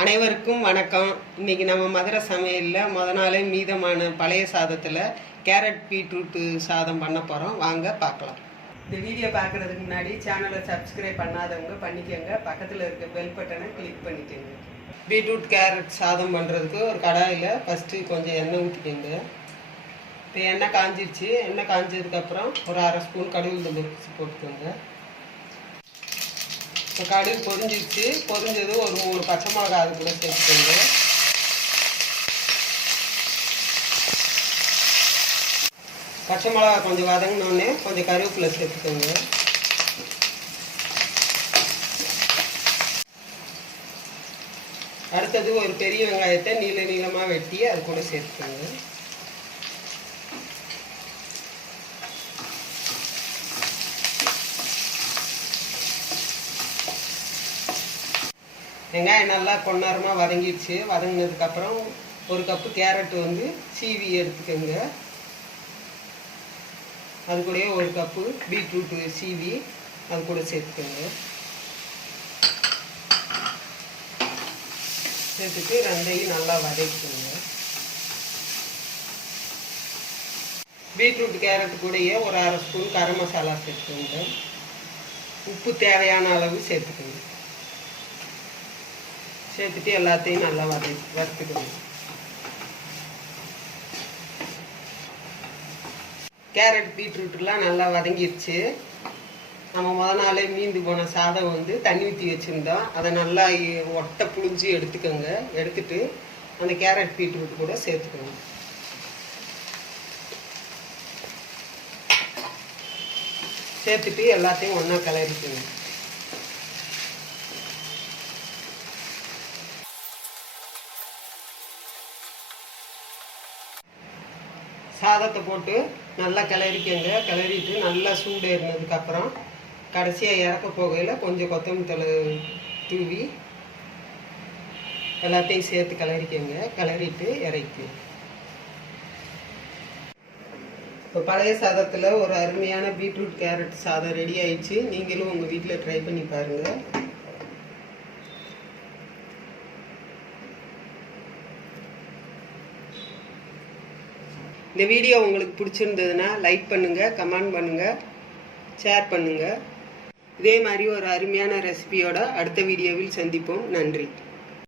அனைவருக்கும் வணக்கம். இன்னைக்கு நம்ம மதுரை சமையலில் முத நாளே மீதமான பழைய சாதத்தில் கேரட் பீட்ரூட்டு சாதம் பண்ண போகிறோம் வாங்க பார்க்கலாம். இந்த வீடியோ பார்க்குறதுக்கு முன்னாடி சேனலை சப்ஸ்கிரைப் பண்ணாதவங்க பண்ணிக்கோங்க. பக்கத்தில் இருக்க பெல் பட்டனை கிளிக் பண்ணிக்கோங்க. பீட்ரூட் கேரட் சாதம் பண்ணுறதுக்கு ஒரு கடாயில் ஃபஸ்ட்டு கொஞ்சம் எண்ணெய் ஊற்றிக்கோங்க இப்போ எண்ணெய் காஞ்சிருச்சு. எண்ணெய் காஞ்சதுக்கப்புறம் ஒரு அரை ஸ்பூன் கடுகு போட்டுக்கோங்க. இப்போ கடுகு பொரிஞ்சிச்சு. பொரிஞ்சது ஒரு மூணு பச்சை மிளகா அது கூட சேர்த்துக்கோங்க பச்சை மிளகா கொஞ்சம் வதங்கினோடனே கொஞ்சம் கருவேப்பிலை சேர்த்துக்கோங்க அடுத்தது ஒரு பெரிய வெங்காயத்தை நீள நீளமாக வெட்டி அது கூட சேர்த்துக்கோங்க வெங்காயம் நல்லா கொண்டாரமாக வதங்கிடுச்சு. வதங்கினதுக்கப்புறம் ஒரு கப்பு கேரட் வந்து சீவி எடுத்துக்கோங்க. அது கூடயே ஒரு கப்பு பீட்ரூட்டு சீவி அது கூட சேர்த்துக்கோங்க. சேர்த்துட்டு ரெண்டையும் நல்லா வதக்கிக்கோங்க. பீட்ரூட் கேரட் கூடயே ஒரு அரை ஸ்பூன் கரம் மசாலா சேர்த்துக்கோங்க. உப்பு தேவையான அளவு சேர்த்துக்கோங்க. சேர்த்துட்டு எல்லாத்தையும் நல்லா வதக்கி வறுத்துக்கணும். கேரட் பீட்ரூட்லாம் நல்லா வதங்கிருச்சு. நம்ம முத நாளே மீந்து போன சாதம் வந்து தண்ணி ஊற்றி வச்சுருந்தோம். அதை நல்லா ஒட்டை புழிஞ்சு எடுத்துக்கோங்க. எடுத்துட்டு அந்த கேரட் பீட்ரூட் கூட சேர்த்துக்கோங்க சேர்த்துட்டு எல்லாத்தையும் ஒன்றா கிளறிக்கணும். சாதத்தை போட்டு நல்லா கிளறிக்கங்க. கிளறிட்டு நல்லா சூடு ஏறினதுக்கப்புறம் கடைசியாக இறக்க போகையில் கொஞ்சம் கொத்தமல்லி தழை தூவி எல்லாத்தையும் சேர்த்து கிளறிக்கங்க. கிளறிட்டு இறக்கி. இப்போ பழைய சாதத்தில் ஒரு அருமையான பீட்ரூட் கேரட் சாதம் ரெடி ஆயிடுச்சு. நீங்களும் உங்கள் வீட்டில் ட்ரை பண்ணி பாருங்கள் இந்த வீடியோ உங்களுக்கு பிடிச்சிருந்ததுன்னா லைக் பண்ணுங்கள் கமெண்ட் பண்ணுங்கள் ஷேர் பண்ணுங்கள் இதே மாதிரி ஒரு அருமையான ரெசிபியோட அடுத்த வீடியோவில் சந்திப்போம். நன்றி.